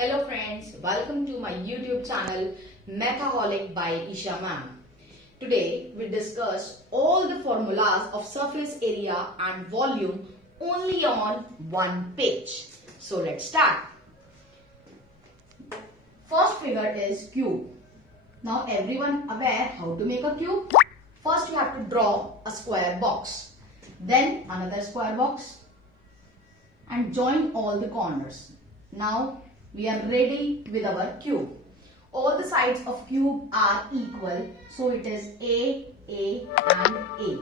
Hello friends, welcome to my YouTube channel Mathaholic by Isha Ma'am. Today we discuss all the formulas of surface area and volume only on one page. So let's start. First figure is cube. Now everyone aware how to make a cube? First you have to draw a square box, then another square box and join all the corners. Now we are ready with our cube. All the sides of cube are equal, so it is A, and A.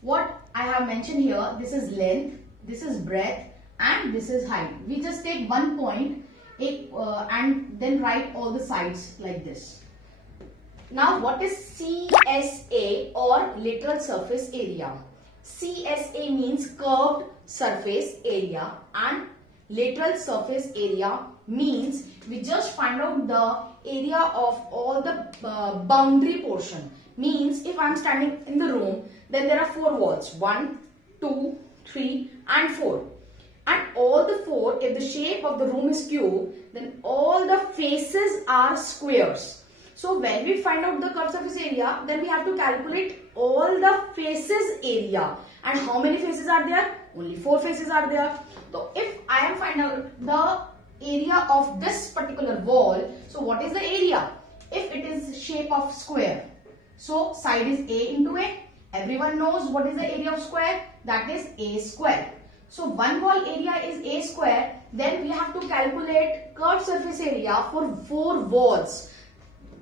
What I have mentioned here, this is length, this is breadth and this is height. We just take one point and then write all the sides like this. Now what is CSA or lateral surface area? CSA means curved surface area and lateral surface area means we just find out the area of all the boundary portion. Means if I am standing in the room, then there are four walls, 1, 2, 3 and 4. And all the four, if the shape of the room is cube, then all the faces are squares. So when we find out the curved surface area, then we have to calculate all the faces area. And how many faces are there? Only 4 faces are there. So if I am finding out the area of this particular wall, so what is the area? If it is shape of square, so side is A into A. Everyone knows what is the area of square? That is A square. So one wall area is A square. Then we have to calculate curved surface area for 4 walls.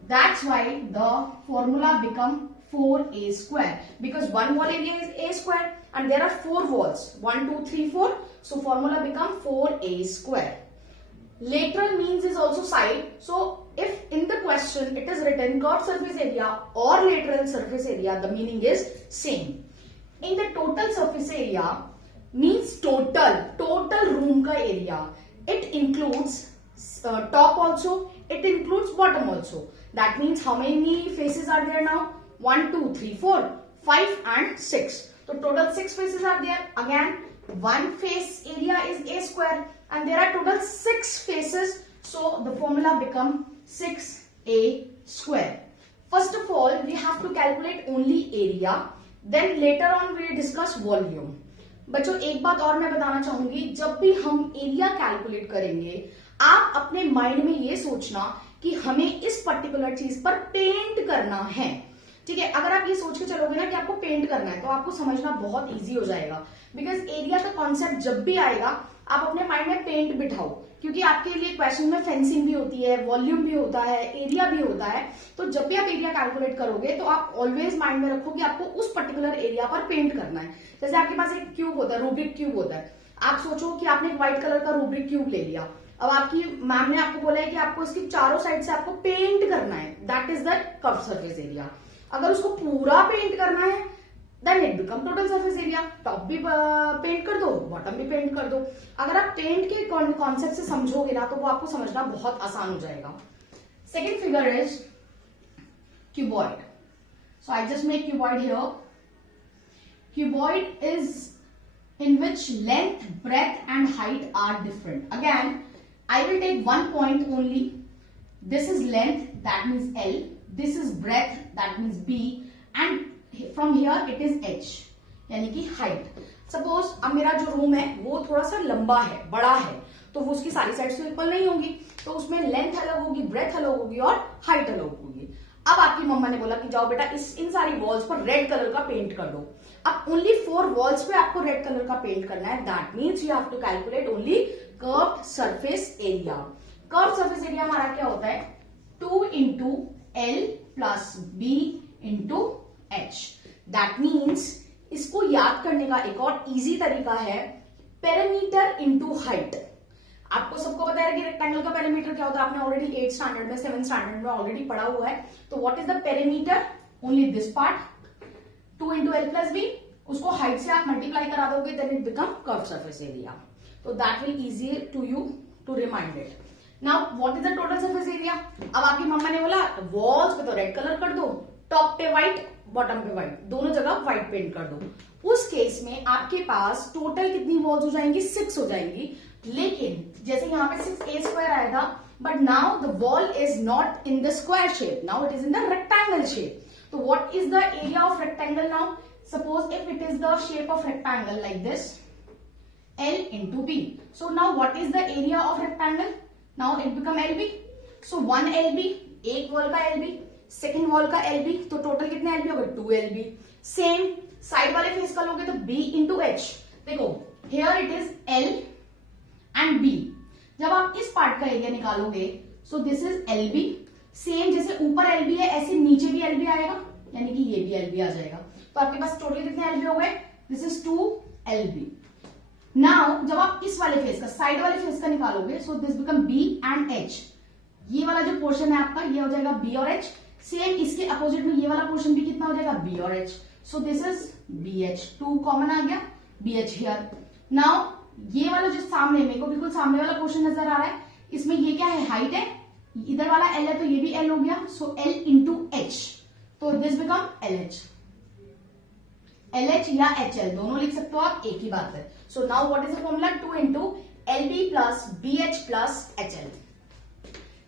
That's why the formula become 4A square, because one wall area is A square and there are 4 walls, 1, 2, 3, 4. So formula become 4A square. Lateral means is also side. So if in the question it is written curved surface area or lateral surface area, the meaning is same. In the total surface area means total room ka area. It includes top also, it includes bottom also. That means how many faces are there now? 1, 2, 3, 4, 5 and 6. So total 6 faces are there. Again, one face area is A square and there are total 6 faces. So the formula become 6A square. First of all, we have to calculate only area. Then later on we discuss volume. बच्चों एक बात और मैं बताना चाहूंगी, जब भी हम एरिया कैलकुलेट करेंगे आप अपने माइंड में ये सोचना कि हमें इस पर्टिकुलर चीज पर पेंट करना है. ठीक है, अगर आप ये सोच के चलोगे ना कि आपको पेंट करना है तो आपको समझना बहुत इजी हो जाएगा. बिकॉज एरिया का कॉन्सेप्ट जब भी आएगा आप अपने माइंड में पेंट बिठाओ, क्योंकि आपके लिए क्वेश्चन में फेंसिंग भी होती है, वॉल्यूम भी होता है, एरिया भी होता है. तो जब भी आप एरिया कैलकुलेट करोगे तो आप ऑलवेज माइंड में रखो कि आपको उस पर्टिकुलर एरिया पर पेंट करना है. जैसे आपके पास एक क्यूब होता है, रूबिक क्यूब होता है. आप सोचो कि आपने एक व्हाइट कलर का रूबिक क्यूब ले लिया. अब आपकी मैम ने आपको बोला है कि आपको इसकी चारों साइड से आपको पेंट करना है. That is the curve surface area. अगर उसको पूरा पेंट करना है then it become total surface area. Top भी पेंट कर दो, बॉटम भी पेंट कर दो. अगर आप पेंट के कॉन्सेप्ट से समझोगे ना तो वो आपको समझना बहुत आसान हो जाएगा. Second figure is cuboid. So I just make cuboid here. Cuboid is in which length, breadth and height are different. Again, I will take one point only. This is length, that means L. This is breadth, that means B. And from here it is H, यानी कि height. Suppose अब मेरा जो room है वो थोड़ा सा लंबा है, बड़ा है, तो वो उसकी सारी साइड्स तो इक्वल नहीं होंगी. तो उसमें लेंथ अलग होगी, ब्रेथ अलग होगी और हाइट अलग होगी. अब आपकी मम्मा ने बोला कि जाओ बेटा इन सारी वॉल्स पर रेड कलर का पेंट कर दो. अब ओनली 4 वॉल्स पे आपको रेड कलर का पेंट करना है. That means you have to calculate only curved surface area. Curved surface area हमारा क्या होता है? 2 into L plus b into h. That means इसको याद करने का एक और इजी तरीका है पेरीमीटर इंटू हाइट. आपको सबको पता है कि रेक्टेंगल का पेरीमीटर क्या होता है. आपने ऑलरेडी 8 स्टैंडर्ड में 7 स्टैंडर्ड में ऑलरेडी पढ़ा हुआ है. तो what is the perimeter? Only this part 2 into L plus B. उसको हाइट से आप मल्टीप्लाई करा दोगे then it become curve surface area. तो that will easy to you to remind it. Now what is the total surface area? अब आपकी मम्मा ने बोला वॉल्स पे तो रेड कलर कर दो, टॉप पे व्हाइट, बॉटम पे व्हाइट, दोनों जगह व्हाइट पेंट कर दो. उस केस में आपके पास टोटल कितनी वॉल्स हो जाएंगी? 6 हो जाएंगी. लेकिन जैसे यहाँ पे 6A² आया था, but now the wall is not in the square shape, now it is in the rectangle shape. So what is the area of rectangle now? Suppose if it is the shape of rectangle like this, L into B. So now what is the area of rectangle? Now it become LB. So 1 LB, एक wall का LB, second wall का LB, तो total कितने LB होगा? 2 LB. Same side वाले face का लोगे तो B into H. देखो here it is L and B. जब आप इस पार्ट का एरिया निकालोगे, so this is LB. Same जैसे ऊपर LB है ऐसे नीचे भी LB आएगा, यानी कि ये भी LB आ जाएगा. तो आपके पास टोटल कितने LB हो गए? This is 2 LB. नाउ जब आप इस वाले फेस का साइड वाले फेस का निकालोगे, सो this become B and H. ये वाला जो पोर्शन है आपका ये हो जाएगा B और H. सेम इसके अपोजिट में ये वाला पोर्शन भी कितना हो जाएगा? B और H. So this is BH. 2 common आ गया, BH हियर. नाउ ये वाला जो सामने मेरे को बिल्कुल सामने वाला पोर्शन नजर आ रहा है, इसमें ये क्या है? हाइट है. इधर वाला L है तो ये भी L हो गया, सो L इंटू H. तो दिस बिकम LH. LH या HL दोनों लिख सकते हो आप, एक ही बात है. So now what is the formula? 2 into LB plus BH plus HL.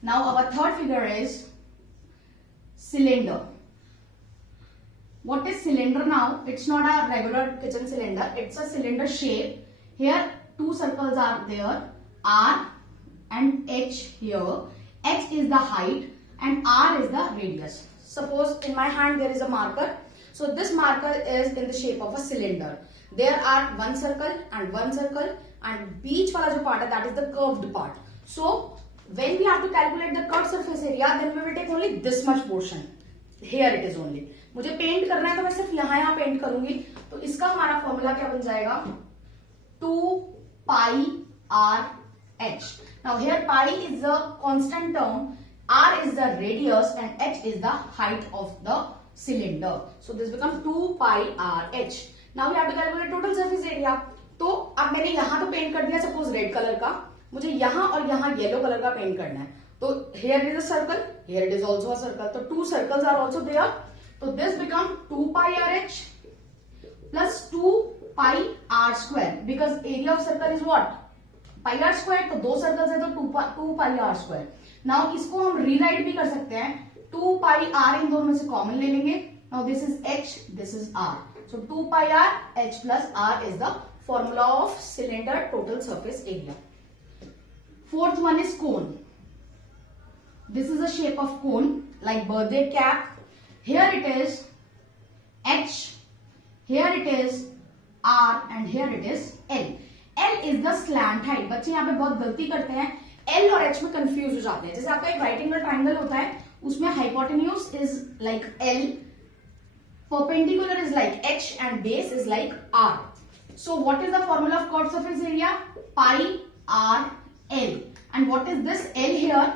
Now our third figure is cylinder. What is cylinder now? It's not a regular kitchen cylinder. It's a cylinder shape. Here two circles are there, R and H here. H is the height and R is the radius. Suppose in my hand there is a marker. So this marker is in the shape of a cylinder. There are one circle and beach wala jo part hai, that is the curved part. So when we have to calculate the curved surface area, then we will take only this much portion. Here it is only. मुझे paint करना है तो मैं सिर्फ यहाँ paint करूंगी. तो इसका हमारा फॉर्मूला क्या बन जाएगा? 2 pi r h. Now here pi is the constant term, r is the radius and h is the height of the cylinder. So this becomes 2 pi r h. Now we have to calculate total surface area. तो अब मैंने यहाँ तो paint कर दिया suppose red colour का, मुझे यहाँ और यहाँ येलो कलर का पेंट करना है. तो here it is a circle, here it is also a circle. तो 2 circles are also there. So this become 2 pi r h plus 2 pi r square, because area of circle is what? Pi r square. तो 2 circles है तो 2 pi r square. Now इसको हम rewrite भी कर सकते हैं. 2 pi r इन दोनों में से कॉमन ले लेंगे. Now this is h, this is r. So 2 pi r h plus r is the formula of cylinder total surface area. Fourth one is cone. This is a shape of cone like birthday cap. Here it is H, here it is R and here it is L. L is the slant height. बच्चे यहाँ पे बहुत गलती करते हैं, L और H में confuse हो जाते हैं. जैसे आपका एक राइट एंगल ट्राइंगल होता है, उसमें hypotenuse is like L, perpendicular is like H and base is like R. So what is the formula of curved surface area? Pi R L. And what is this L here?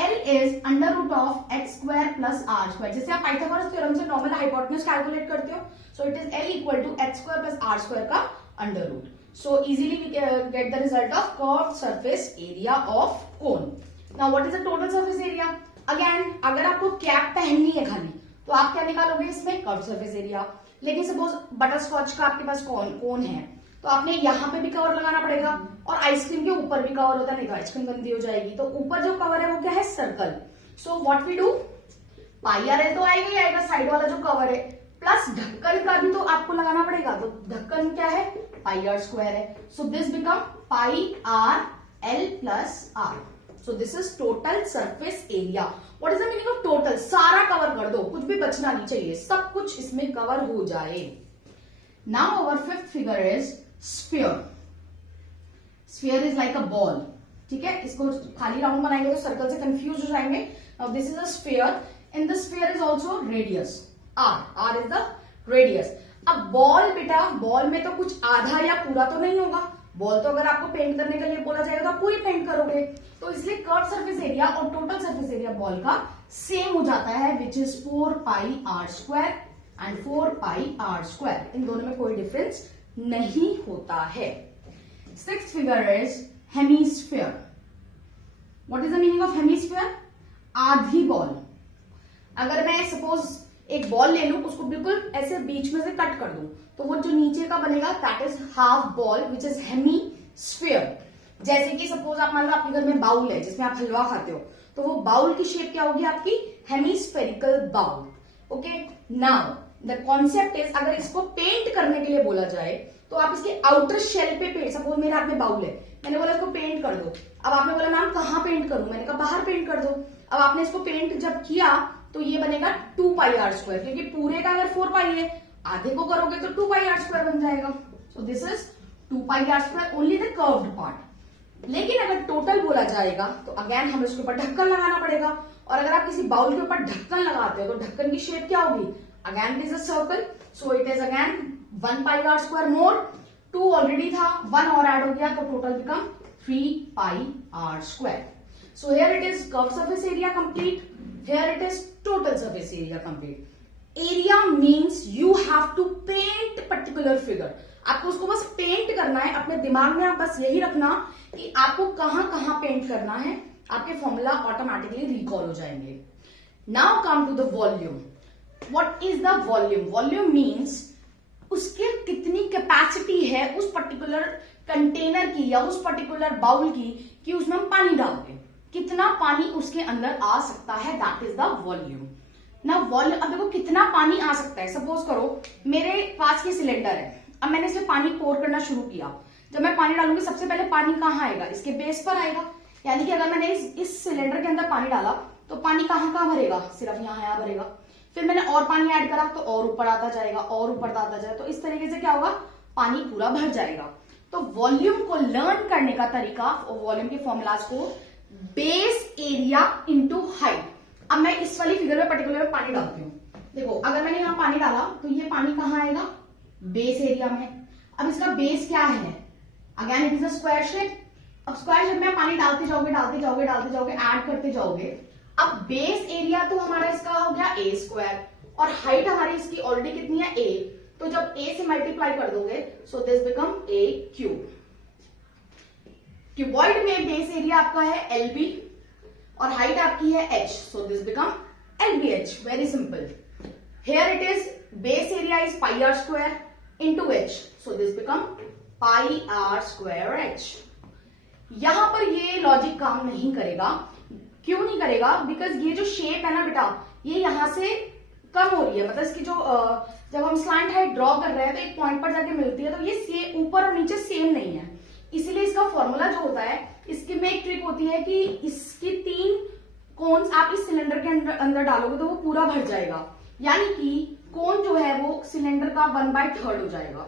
L is under root of h square plus r square. जैसे आप Pythagoras theorem से normal hypotenuse calculate करते हो, so it is L equal to h square plus r square का under root. So easily we get the result of curved surface area of cone. Now what is the total surface area? Again अगर आपको cap पहननी है खाली तो आप क्या निकालोगे इसमें? Curve surface area. लेकिन सपोज बटर स्कॉच का आपके पास कोन है तो आपने यहाँ पे भी कवर लगाना पड़ेगा और आइसक्रीम के ऊपर भी कवर होता है, नहीं तो आइसक्रीम गंदी हो जाएगी. तो ऊपर जो कवर है वो क्या है? Circle. So what we do, pi r l तो आएगा ही आएगा, साइड वाला जो कवर है, प्लस ढक्कन का भी तो आपको लगाना पड़ेगा. तो ढक्कन क्या है? पाई आर स्क्वायर है. So this become pi r l plus r. So this is total surface area. What is the meaning of total? सारा कवर कर दो, कुछ भी बचना नहीं चाहिए, सब कुछ इसमें कवर हो जाए. Now our fifth figure is sphere. Sphere is like a ball. ठीक है, इसको खाली राउंड बनाएंगे तो सर्कल से कंफ्यूज हो जाएंगे. Now this is a sphere. In the sphere is also radius r. R is the radius. अब बॉल, बेटा बॉल में तो कुछ आधा या पूरा तो नहीं होगा. बॉल तो अगर आपको पेंट करने के लिए बोला जाएगा तो आप पूरी पेंट करोगे. तो इसलिए कर्व सरफेस एरिया और टोटल सरफेस एरिया बॉल का सेम हो जाता है, which is 4 pi are square and 4 pi are square. इन दोनों में कोई डिफरेंस नहीं होता है. Sixth figure is hemisphere. What is the meaning of hemisphere? आधी बॉल. अगर मैं सपोज एक बॉल ले लूं, उसको बिल्कुल ऐसे बीच में से कट कर दूं, तो वो जो नीचे का बनेगा that is half ball, which is hemisphere. जैसे कि सपोज आप मान लो आपके घर में बाउल है जिसमें आप हलवा खाते हो, तो वो बाउल की शेप क्या होगी आपकी, hemispherical bowl. Okay, now the concept is, अगर इसको पेंट करने के लिए बोला जाए तो आप इसके आउटर शेल पे पेंट, सपोज मेरे हाथ में बाउल है, मैंने बोला इसको पेंट कर दो। अब आपने बोला मैम कहाँ पेंट करूं, मैंने कहा बाहर पेंट कर दो। अब आपने इसको पेंट जब किया तो ये बनेगा 2πr², क्योंकि पूरे का अगर 4π है, आधे को करोगे तो 2πr² बन जाएगा। सो this is 2πr² only the curved part. लेकिन अगर टोटल बोला जाएगा तो अगेन हमें उसके ऊपर ढक्कन लगाना पड़ेगा, और अगर आप किसी बाउल के ऊपर ढक्कन लगाते हो तो ढक्कन की शेप क्या होगी, again it is a circle, so it is again 1πr² more, 2 already था, 1 और ऐड हो गया तो total become 3πr²। So here it is curved surface area complete. Here it is total surface area complete. Area means you have to paint particular figure. आपको उसको बस paint करना है, अपने दिमाग में आप बस यही रखना कि आपको कहां कहां पेंट करना है, आपके फॉर्मूला ऑटोमेटिकली रिकॉल हो जाएंगे। Now come to the volume. What is the volume? Volume means उसके कितनी कैपेसिटी है उस पर्टिकुलर कंटेनर की या उस पर्टिकुलर बाउल की कि उसमें हम पानी डाल दें, कितना पानी उसके अंदर आ सकता है, दैट इज द वॉल्यूम। ना वॉल्यूम, अब देखो कितना पानी आ सकता है, सपोज करो मेरे पास ये सिलेंडर है, अब मैंने इसमें पानी पोर करना शुरू किया, जब मैं पानी डालूंगी सबसे पहले पानी कहाँ आएगा, इसके बेस पर आएगा। यानी कि अगर मैंने इस सिलेंडर के अंदर पानी डाला तो पानी कहाँ कहाँ भरेगा, सिर्फ यहाँ भरेगा। फिर मैंने और पानी ऐड करा तो और ऊपर आता जाएगा, और ऊपर आता जाएगा, तो इस तरीके से क्या होगा, पानी पूरा भर जाएगा। तो वॉल्यूम को लर्न करने का तरीका, और वॉल्यूम के फॉर्मूलाज को, बेस एरिया इंटू हाइट। अब मैं इस वाली फिगर में पर्टिकुलर पानी डालती हूँ, देखो अगर मैंने यहाँ पानी डाला तो ये पानी कहाँ आएगा, बेस एरिया में। अब इसका बेस क्या है, again it is a square shape. अब स्क्वायर शेप में पानी डालते जाओगे डालते जाओगे डालते जाओगे, ऐड करते जाओगे। अब बेस एरिया तो हमारा इसका हो गया a², और हाइट हमारी इसकी ऑलरेडी कितनी है, a, तो जब a से मल्टीप्लाई कर दोगे सो दिस बिकम a³। क्यूबॉइड में बेस एरिया आपका है LB और हाइट आपकी है h, so this become LBH। Very simple. Here it is base area is πr² into h, so this become πr²h। यहां पर ये लॉजिक काम नहीं करेगा। क्यों नहीं करेगा, बिकॉज ये जो शेप है ना बेटा, ये यहां से कम हो रही है, मतलब इसकी जो जब हम स्लैंट हाइट ड्रॉ कर रहे हैं तो एक पॉइंट पर जाके मिलती है, तो ये ऊपर और नीचे सेम नहीं है। इसीलिए इसका फॉर्मूला जो होता है, इसकी में एक ट्रिक होती है कि इसकी 3 कोन्स आप इस सिलेंडर के अंदर डालोगे तो वो पूरा भर जाएगा, यानी कि कोन जो है वो सिलेंडर का 1/3 हो जाएगा,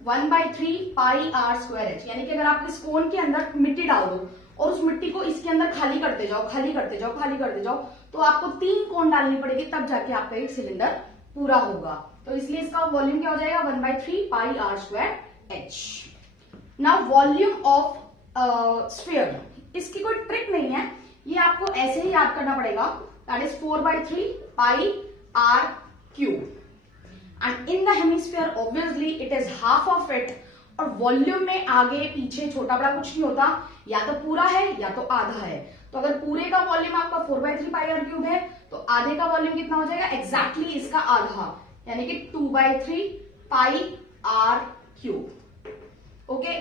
1/3 πr²h। यानी कि अगर आप इस कोन के अंदर मिट्टी डाल दो और उस मिट्टी को इसके अंदर खाली करते जाओ खाली करते जाओ खाली करते जाओ, तो आपको 3 कोन डालनी पड़ेगी, तब जाके आपका एक सिलेंडर पूरा होगा। तो इसलिए इसका वॉल्यूम क्या हो जाएगा, 1/3 πr²h। Now volume of sphere, इसकी कोई ट्रिक नहीं है, ये आपको ऐसे ही याद करना पड़ेगा, that is 4/3 πr³ and in the hemisphere obviously it is half of it. और वॉल्यूम में आगे पीछे छोटा बड़ा कुछ नहीं होता, या तो पूरा है या तो आधा है। तो अगर पूरे का वॉल्यूम आपका 4/3 πr³ है तो आधे का वॉल्यूम कितना हो जाएगा, एग्जैक्टली इसका आधा, यानी कि 2/3 πr³। Okay,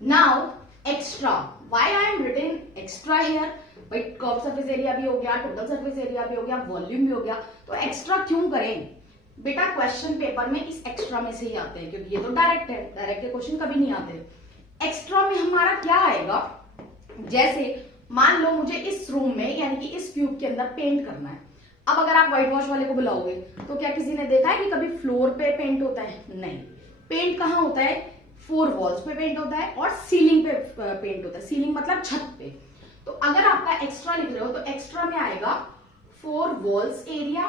now extra, why I am written extra here, भाई कर्व सरफेस एरिया भी हो गया, टोटल सरफेस एरिया भी हो गया, वॉल्यूम भी हो गया, तो एक्स्ट्रा क्यों करें बेटा? क्वेश्चन पेपर में इस एक्स्ट्रा में से ही आते हैं, क्योंकि ये तो डायरेक्ट है, डायरेक्ट के क्वेश्चन कभी नहीं आते। एक्स्ट्रा में हमारा क्या आएगा, जैसे मान लो मुझे इस रूम में यानी कि इस क्यूब के अंदर पेंट करना है। अब अगर आप व्हाइट वॉश वाले को बुलाओगे तो क्या किसी ने देखा है कि कभी फ्लोर पे पेंट होता है? नहीं। पेंट कहाँ होता है, 4 वॉल्स पे पेंट होता है और सीलिंग पे पेंट होता है। सीलिंग मतलब छत पे। तो अगर आपका एक्स्ट्रा लिख रहे हो तो एक्स्ट्रा में आएगा 4 walls area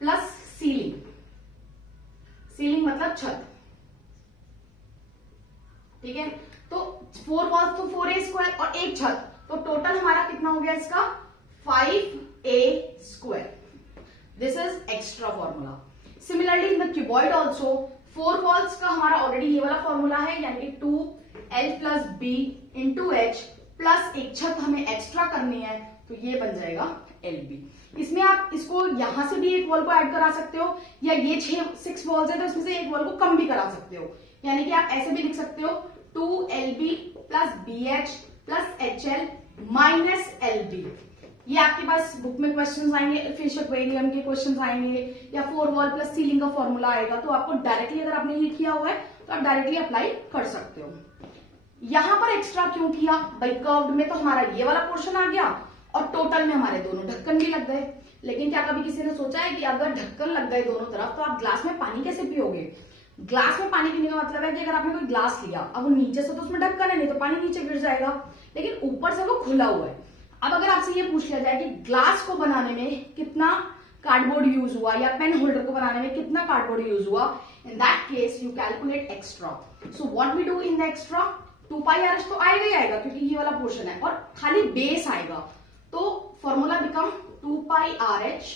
plus ceiling. Ceiling मतलब छत, ठीक है। तो 4 वॉल्स तो 4a² और एक छत, तो टोटल हमारा कितना हो गया इसका, 5a²। This is extra formula. Similarly in the cuboid also 4 walls का हमारा ऑलरेडी ये वाला फॉर्मूला है, यानी कि 2l + b × h प्लस एक छत हमें एक्स्ट्रा करनी है, तो ये बन जाएगा LB। इसमें आप इसको यहां से भी एक वॉल को ऐड करा सकते हो, या ये 6 वॉल्स है तो इसमें से एक वॉल को कम भी करा सकते हो, यानी कि आप ऐसे भी लिख सकते हो 2LB plus BH plus HL minus LB। ये आपके पास बुक में क्वेश्चंस आएंगे, फिश एक्वेरियम के क्वेश्चंस आएंगे, या 4 वॉल प्लस सीलिंग का फॉर्मूला आएगा, तो आपको डायरेक्टली अगर आपने ये किया हुआ है तो आप डायरेक्टली अप्लाई कर सकते हो। यहां पर एक्स्ट्रा क्यों किया भाई, कर्व्ड में तो हमारा ये वाला पोर्शन आ गया और टोटल में हमारे दोनों ढक्कन भी लग गए। लेकिन क्या कभी किसी ने सोचा है कि अगर ढक्कन लग गए दोनों तरफ तो आप ग्लास में पानी कैसे पियोगे? ग्लास में पानी पीने का मतलब है कि अगर आपने कोई ग्लास लिया, अब वो नीचे से तो उसमें ढक्कन है, नहीं तो पानी नीचे गिर जाएगा, लेकिन ऊपर से वो खुला हुआ है। अब अगर आपसे ये पूछ लिया जाए कि ग्लास को बनाने में कितना कार्डबोर्ड यूज हुआ या पेन होल्डर को बनाने में कितना कार्डबोर्ड यूज हुआ, in that case you calculate extra. So what we do in the extra, 2πRH तो आएगा ही आएगा क्योंकि ये वाला पोर्शन है, और खाली बेस आएगा, तो formula become 2πRH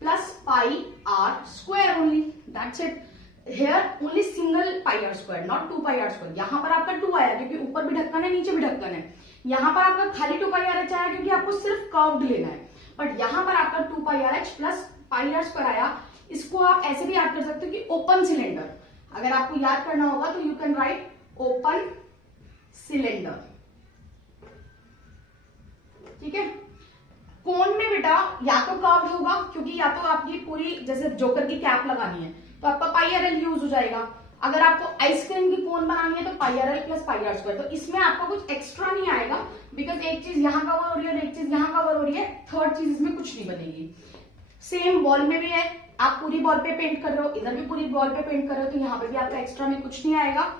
plus πr square only, that's it. Here only single πr square, not 2πr square. यहां पर आपका 2 आया क्योंकि ऊपर भी ढक्कन है नीचे भी ढक्कन है, यहां पर आपका खाली 2πRH आया क्योंकि आपको सिर्फ कर्व्ड लेना है, बट यहां पर आपका 2πRH प्लस πr स्क्वायर आया। इसको आप ऐसे भी याद कर सकते हो कि ओपन सिलेंडर, अगर आपको याद करना होगा तो you can write open cylinder, ठीक है। कोन में बेटा या तो कर्व्ड होगा क्योंकि या तो आपकी पूरी जैसे जोकर की कैप लगानी है तो आपका πRL यूज हो जाएगा, अगर आपको आइसक्रीम की कोन बनानी है तो πRL प्लस πr स्क्वायर, तो इसमें आपका कुछ एक्स्ट्रा नहीं आएगा बिकॉज एक चीज यहां कवर हो रही है और एक चीज यहां कवर हो रही है, थर्ड चीज इसमें कुछ नहीं बनेगी। सेम वॉल में भी है, आप पूरी वॉल पे पेंट कर रहे हो, इधर भी पूरी वॉल पे पेंट कर रहे हो, तो यहाँ पे भी आपका एक्स्ट्रा में कुछ नहीं आएगा।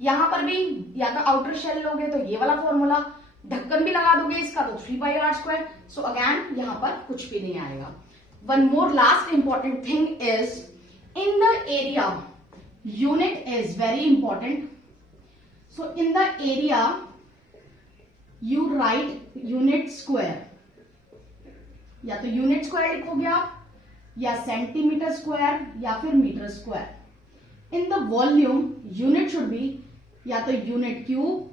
यहाँ पर भी या तो आउटर शेल लोगे तो ये वाला फॉर्मूला, ढक्कन भी लगा दोगे इसका तो 3πr स्क्वायर, सो अगेन यहाँ पर कुछ भी नहीं आएगा। One more last important thing is in the area, unit is very important. So in the area you write unit square, या तो यूनिट स्क्वायर लिखोगे आप, या सेंटीमीटर स्क्वायर, या फिर metre square. In the volume unit should be या तो unit cube,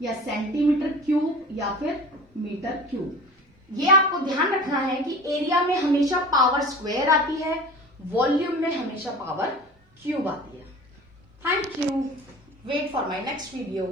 या सेंटीमीटर क्यूब, या फिर मीटर क्यूब। ये आपको ध्यान रखना है कि एरिया में हमेशा पावर स्क्वायर आती है, वॉल्यूम में हमेशा पावर क्यूब आती है। Thank you, wait for my next video.